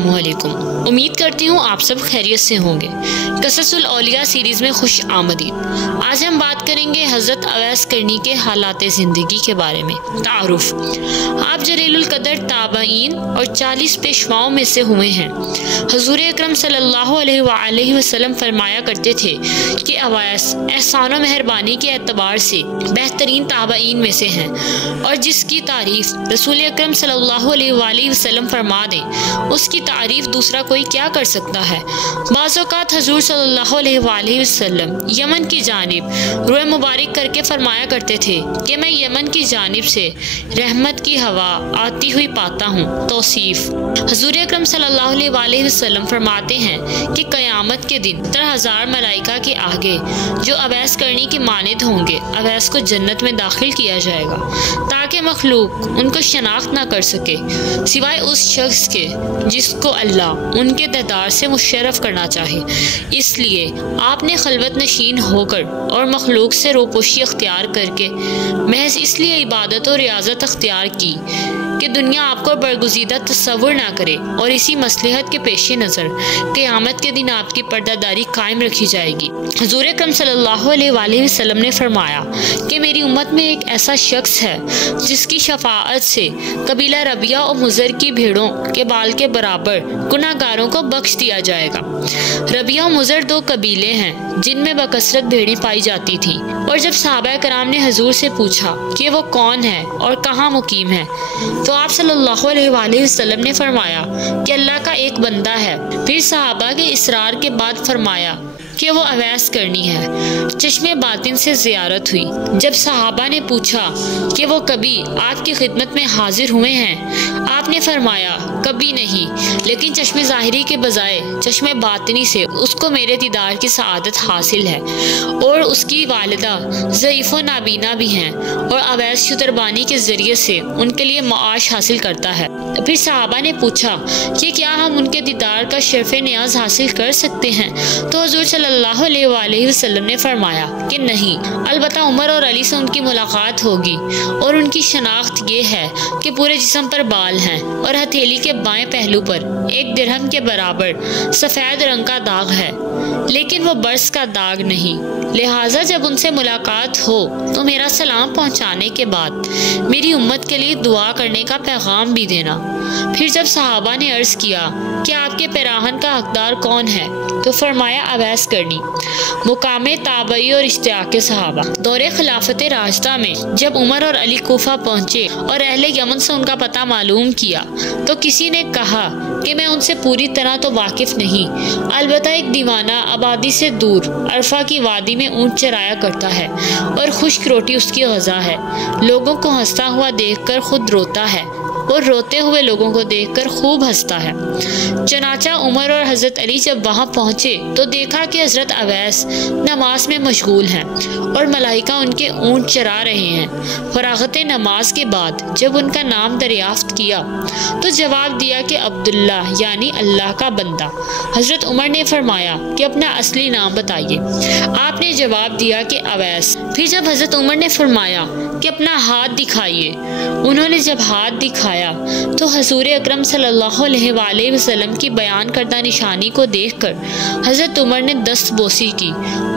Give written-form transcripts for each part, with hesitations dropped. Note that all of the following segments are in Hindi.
अस्सलामुअलैकुम। उम्मीद करती हूँ आप सब खैरियत से होंगे। क़ससुल औलिया सीरीज़ में खुश आमदीद। आज हम बात करेंगे हज़रत अवैस करनी के हालात ज़िंदगी के बारे में। तारुफ, आप जलीलुल कदर ताबईन और 40 पेशवाओं में से हुए हैं। हुज़ूर अकरम सल्लल्लाहु अलैहि वसल्लम फरमाया करते थे कि अवैस एहसान और मेहरबानी के एतबार से बेहतरीन ताबईन में से हैं, और जिसकी तारीफ़ रसूल अकरम सल्लल्लाहु अलैहि वसल्लम फरमा दें, उसकी तारीफ़ दूसरा कोई क्या कर सकता है। बाज़ औक़ात हुज़ूर सल्लल्लाहु अलैहि वसल्लम यमन की जानिब रुए मुबारक करके फरमाया करते थे कि मैं यमन की जानिब से रहमत की हवा आती हुई पाता हूँ। तौसीफ़, हुज़ूर अकरम सल्लल्लाहु अलैहि वसल्लम फरमाते हैं कि क़यामत के दिन 70,000 मलाइका के आगे जो अवैस करनी की मानिद होंगे, अवैस को जन्नत में दाखिल किया जाएगा ताकि मखलूक उनको शनाख्त ना कर सके सिवाय उस शख्स के जिसको अल्लाह उनके दीदार से मुशर्रफ करना चाहे। इसलिए आपने खलवत नशीन होकर और मखलूक से रोपोशी अख्तियार करके महज इसलिए इबादत और रियाजत अख्तियार की कि दुनिया आपको बरगुज़ीदा तस्वुर ना करे, और इसी मसलहत के पेश नज़र क़यामत के दिन आपकी पर्दादारी कायम रखी जाएगी। हुज़ूर अकरम सल्लल्लाहु अलैहि वसल्लम ने फरमाया कि मेरी उम्मत में एक ऐसा शख्स है जिसकी शफाअत से कबीला रबिया और मुज़र की भेड़ों के बाल के बराबर गुनाहगारों को बख्श दिया जाएगा। रबिया और मुज़र 2 कबीले हैं जिनमें बकसरत भेड़ें पाई जाती थीं, और जब सहाबा कराम ने हुज़ूर से पूछा कि वो कौन है और कहाँ मुकीम है, तो आप सल्लल्लाहु अलैहि वसल्लम ने फरमाया कि अल्लाह का एक बंदा है। फिर सहाबा के इसरार के बाद फरमाया कि वो अवैस करनी है। चश्मे बातिन से ज़ियारत हुई। जब सहाबा ने पूछा कि वो कभी आपकी खिदमत में हाजिर हुए हैं, आपने फरमाया कभी नहीं, लेकिन चश्मे ज़ाहिरी के बजाय चश्मे बातिनी से उसको मेरे दीदार की सआदत हासिल है, और उसकी वालिदा ज़ईफ़ व नाबीना भी हैं, और अवैस शुतरबानी के ज़रिए से उनके लिए माश हासिल करता है। फिर सहाबा ने पूछा कि क्या हम उनके दीदार का शर्फ़ नियाज हासिल कर सकते हैं, तो हुज़ूर सल्लल्लाहु अलैहि वसल्लम ने फरमाया कि नहीं, अलबत्ता उमर और अली से उनकी मुलाकात होगी, और उनकी शनाख्त ये है कि पूरे जिस्म पर बाल हैं और हथेली के बाएं पहलू पर 1 दिरहम के बराबर सफ़ेद रंग का दाग है, लेकिन वो बर्स का दाग नहीं। लिहाजा जब उनसे मुलाकात हो तो मेरा सलाम पहुंचाने के बाद मेरी उम्मत के लिए दुआ करने का पैगाम भी देना। फिर जब सहाबा ने अर्ज़ किया कि आपके पैराहन का हकदार कौन है, तो फरमाया अवैस करनी। मुकामे ताबई और इश्तियाक़े सहाबा। दौरे खिलाफत राशिदा में जब उमर और अली कूफा पहुंचे और अहले यमन से उनका पता मालूम किया, तो किसी ने कहा कि मैं उनसे पूरी तरह तो वाकिफ़ नहीं, अलबत्ता एक दीवाना आबादी से दूर अरफा की वादी में ऊँट चराया करता है और खुश्क रोटी उसकी ग़ज़ा है। लोगों को हंसता हुआ देखकर खुद रोता है और रोते हुए लोगों को देखकर खूब हंसता है। चनाचा उमर और हज़रत अली जब वहाँ पहुँचे तो देखा कि हज़रत अवैस नमाज में मशगूल हैं और मलाइका उनके ऊँट चरा रहे हैं। फरागत नमाज के बाद जब उनका नाम दरियाफ्त किया तो जवाब दिया कि अब्दुल्ला यानी अल्लाह का बंदा। हज़रत उमर ने फरमाया कि अपना असली नाम बताइए। आपने जवाब दिया कि अवैस। फिर जब हज़रत उमर ने फरमाया कि अपना हाथ दिखाइए, उन्होंने जब हाथ दिखाया तो हुज़ूर अकरम सल्लल्लाहु अलैहि वसल्लम की बयान करदा निशानी को देखकर हज़रत उमर ने दस्त बोसी की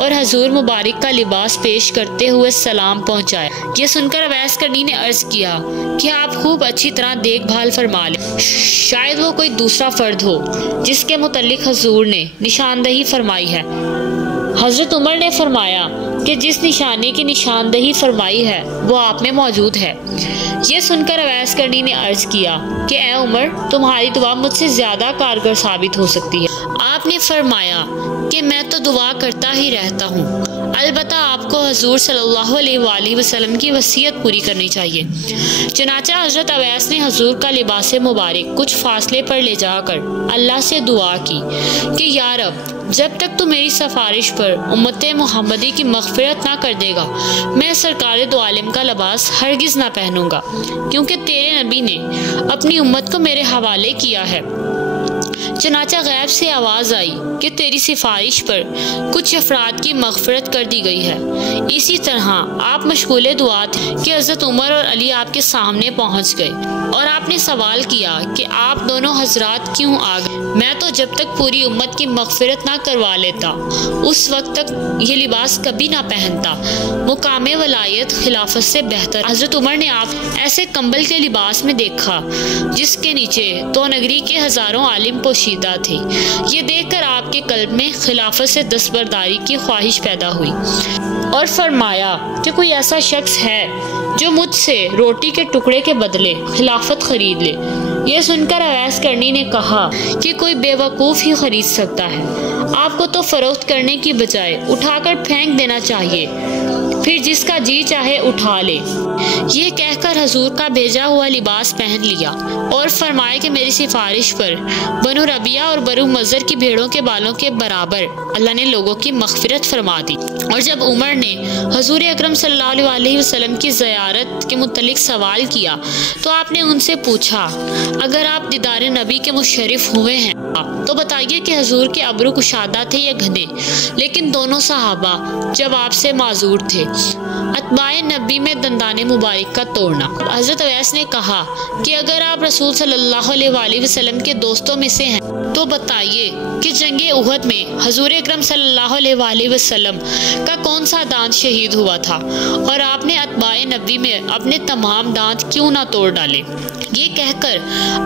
और हुज़ूर मुबारक का लिबास पेश करते हुए सलाम पहुंचाया। यह सुनकर अवैस करनी ने अर्ज़ किया कि आप खूब अच्छी तरह देखभाल फरमा लें, शायद वो कोई दूसरा फ़र्द हो जिसके मुतल्लिक हुज़ूर ने निशानदही फरमाई है। हज़रत उमर ने फरमाया कि जिस निशानी की निशानदही फरमाई है वो आप में मौजूद है। ये सुनकर अवैस करनी ने अर्ज़ किया कि ए उमर, तुम्हारी दुआ मुझसे ज़्यादा कारगर साबित हो सकती है। आपने फरमाया कि मैं तो दुआ करता ही रहता हूँ, अलबत्ता आपको हुज़ूर सल्लल्लाहु अलैहि वसल्लम की वसीयत पूरी करनी चाहिए। चनाचा हज़रत अवैस ने हुज़ूर का लिबास मुबारक कुछ फासले पर ले जाकर अल्लाह से दुआ की कि या रब, जब तक तू मेरी सिफारिश पर उम्मत मुहम्मदी की मग़फ़िरत ना कर देगा, मैं सरकार दो आलिम का लिबास हरगिज़ ना पहनूंगा, क्योंकि तेरे नबी ने अपनी उम्मत को मेरे हवाले किया है। चनाचा गैब से आवाज़ आई कि तेरी सिफारिश पर कुछ अफराद की मग़फ़िरत कर दी गई है। इसी तरह आप मशगूल दुआ थे कि हज़रत उमर और अली आपके सामने पहुँच गए और आपने सवाल किया कि आप दोनों हजरात क्यों आ गए। मैं तो जब तक पूरी उम्मत की मग़फ़िरत ना करवा लेता उस वक्त तक ये लिबास कभी ना पहनता। मुकामे वलायत खिलाफत से बेहतर। हज़रत उमर ने आप ऐसे कंबल के लिबास में देखा जिसके नीचे तो नगरी के हज़ारों आलिम पोशीदा थे। ये देखकर आपके कल्ब में खिलाफत से दस्तबरदारी की ख्वाहिश पैदा हुई और फरमाया कि कोई ऐसा शख्स है जो मुझसे रोटी के टुकड़े के बदले खिलाफत खरीद ले। यह सुनकर अवैस करनी ने कहा कि कोई बेवकूफ़ ही खरीद सकता है, आपको तो फरोख्त करने की बजाय उठाकर फेंक देना चाहिए, फिर जिसका जी चाहे उठा ले। ये कहकर हजूर का भेजा हुआ लिबास पहन लिया और फरमाया कि मेरी सिफारिश पर बनु रबिया और बनु मज़र की भेड़ों के बालों के बराबर अल्लाह ने लोगों की मग़फ़िरत फरमा दी। और जब उमर ने हजूर अकरम सल्लल्लाहु अलैहि वसल्लम की ज़ियारत के मुतल्लिक़ सवाल किया तो आपने उनसे पूछा, अगर आप दीदार नबी के मुशर्रिफ हुए हैं तो बताइए कि हजूर के अब्रू कुशादा थे या घने। लेकिन दोनों सहाबा जब आपसे माजूर थे। अतबाए नबी में दंदाने मुबारक का तोड़ना। हज़रत अवैस ने कहा कि अगर आप रसूल सल्लल्लाहु अलैहि वसल्लम के दोस्तों में से हैं तो बताइए कि जंगे उहद में हजूर अकरम सल्लल्लाहु अलैहि वसल्लम का कौन सा दांत शहीद हुआ था और आपने अतबाए नबी में अपने तमाम दांत क्यों ना तोड़ डाले। ये कहकर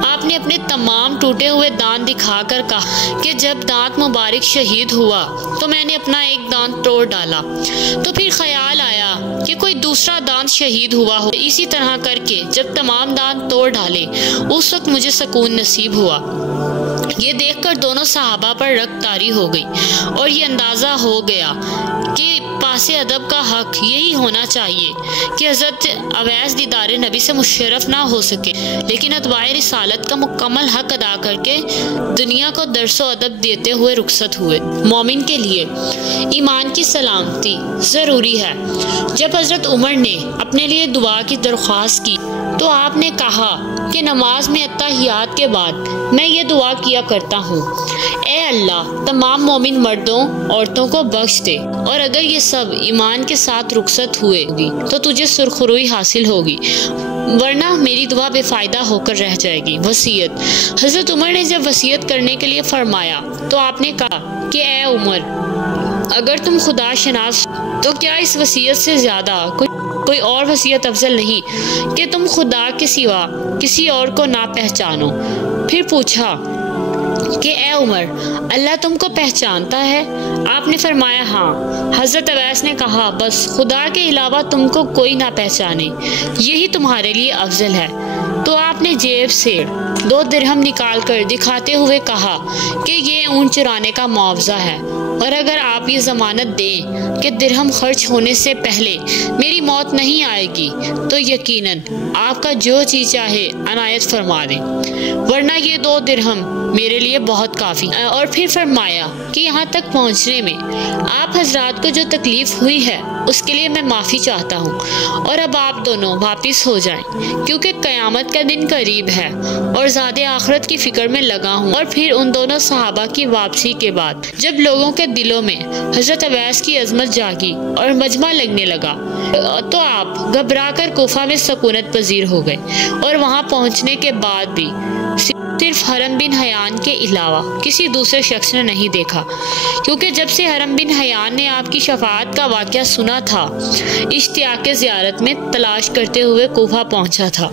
आपने अपने तमाम टूटे हुए दांत दिखाकर कहा कि जब दांत मुबारक शहीद हुआ तो मैंने अपना एक दांत तोड़ डाला, तो फिर ख्याल आया कि कोई दूसरा दांत शहीद हुआ हो। इसी तरह करके जब तमाम दांत तोड़ डाले उस वक्त मुझे सुकून नसीब हुआ। ये देखकर दोनों सहाबा पर रख्तारी हो गई और ये अंदाज़ा हो गया कि पासे अदब का हक यही होना चाहिए कि हज़रत अवैस दीदार नबी से मुशर्रफ ना हो सके, लेकिन अतबाए रिसालत का मुकम्मल हक अदा करके दुनिया को दर्सो अदब देते हुए रुखसत हुए। मोमिन के लिए ईमान की सलामती ज़रूरी है। जब हज़रत उमर ने अपने लिए दुआ की दरख्वास्त की तो आपने कहा कि नमाज में अत्तहियात के बाद मैं ये दुआ किया करता हूँ, ए अल्लाह तमाम मोमिन मर्दों औरतों को बख्श दे, और अगर ये सब ईमान के साथ रुखसत हुए तो तुझे सुरखरुई हासिल होगी, वरना मेरी दुआ बेफ़ायदा होकर रह जाएगी। वसीयत। हज़रत उमर ने जब वसीयत करने के लिए फरमाया तो आपने कहा कि ए उमर, अगर तुम खुदा शनास तो क्या इस वसीयत से ज़्यादा कोई और वसीयत अफजल नहीं कि तुम खुदा के सिवा किसी और को ना पहचानो। फिर पूछा कि ए उमर, अल्लाह तुमको पहचानता है? आपने फरमाया हाँ। हज़रत अवैस ने कहा, बस खुदा के अलावा तुमको कोई ना पहचाने, यही तुम्हारे लिए अफजल है। तो आपने जेब से 2 दिरहम निकाल कर दिखाते हुए कहा कि ये ऊँट चुराने का मुआवजा है, और अगर आप ये ज़मानत दें कि दिरहम खर्च होने से पहले मेरी मौत नहीं आएगी तो यकीनन आपका जो चीज़ चाहे अनायत फरमा दें, वरना ये 2 दिरहम मेरे लिए बहुत काफ़ी। और फिर फरमाया कि यहाँ तक पहुँचने में आप हजरात को जो तकलीफ़ हुई है उसके लिए मैं माफ़ी चाहता हूँ, और अब आप दोनों वापस हो जाएं, क्योंकि क़यामत का दिन करीब है और ज़्यादा आखिरत की फ़िक्र में लगा हूँ। और फिर उन दोनों सहाबा की वापसी के बाद जब लोगों के दिलों में हज़रत अवैस की अजमत जागी और मजमा लगने लगा तो आप घबराकर कोफा में सकूनत पजीर हो गए, और वहाँ पहुँचने के बाद भी सिर्फ हरम बिन हयान के अलावा किसी दूसरे शख्स ने नहीं देखा, क्योंकि जब से हरम बिन हयान ने आपकी शफाअत का वाक़या सुना था, इश्तियाक़ ज़ियारत में तलाश करते हुए कोफा पहुंचा था।